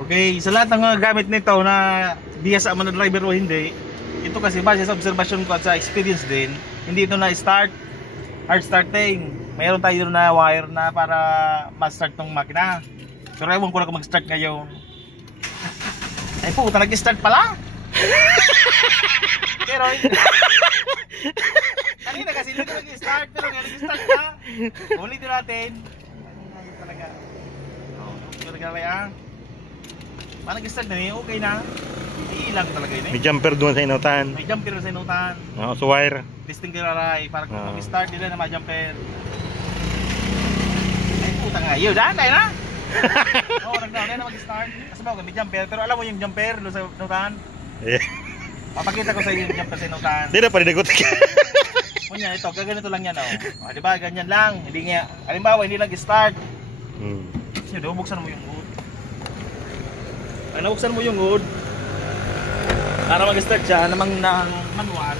Okay, sa lahat ng mga gamit nito na biyasa man na driver o hindi, ito kasi base sa observation ko at sa experience din, hindi ito na-start, hard starting. Mayroon tayo na wire na para ma-start tong makina. Pero ewan ko lang kung mag-start ngayon. Ay po, nag-start pala. Pero kanina kasi hindi ito nag-start, pero nga nag-start pa. Ulitin natin. Ayun talaga. Oh, talaga kaya. Paano nag-start na yun? Okay na. Iilang talaga yun eh. May jumper doon sa inutan. May jumper sa inutan. Oo, so wire. Testing kiraray para kung mag-start nila na ma-jumper. Ay puta nga, yun daan tayo na. Oo, nagdaon na mag-start. Kasi ba, may jumper, pero alam mo yung jumper doon sa inutan? Eh. Papakita ko sa iyo yung jumper sa inutan. Hindi na pa dinagot ka. Kunya, ito, gaganito lang yan oh. Di ba, ganyan lang. Hindi nga, halimbawa, hindi nag-start. Yun, buksan mo yung hood. Pag nabuksan mo yung hood, para mag-start siya namang ng manual,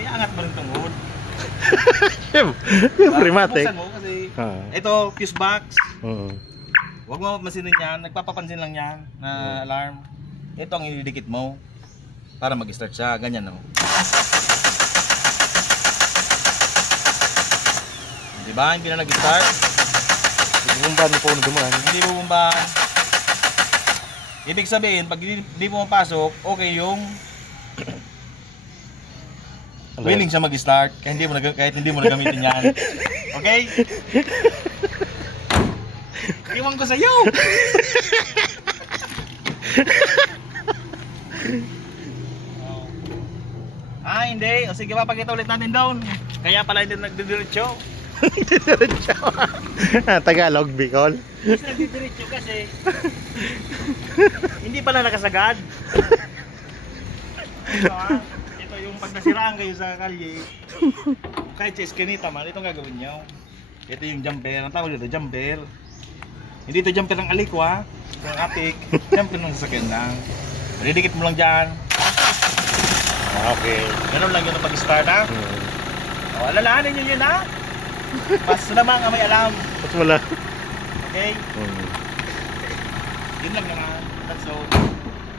kaya angat mo rin itong hood. Siyempre matik. Buksan mo kasi ito, fuse box. Huwag mo masinin yan, nagpapapansin lang yan na alarm. Ito ang ididikit mo para mag-start siya, ganyan no. Diba, hindi na nag-start. Bumbahan mo po na dumaan. Hindi bumbahan. Ibig sabihin, pag hindi pumapasok, okay yung willing siya mag-start kahit hindi mo na gamitin yan. Okay? Iwan ko sa iyo. Hindi. O sige, papakita ulit natin doon. Kaya pala hindi nagdidiretso. Diretso. Tagalog, Bicol. Hindi nagdidiretso kasi hindi pala nakasagad. Ito yung pag nasiraan kayo sa kalye, kahit sa eskinita man, itong gagawin nyo. Ito yung jumper. Ang tawag dito, jumper. Hindi ito jumper ng alikwa, ng atik. Jumper ng sasakyan lang. Didikit mo lang dyan. Okay. Ganun lang yun ang pag-start ha. O, alalahanin nyo yun ha. Pas lamang ang may alam. Pas wala. Okay? Yun lang naman. That's all.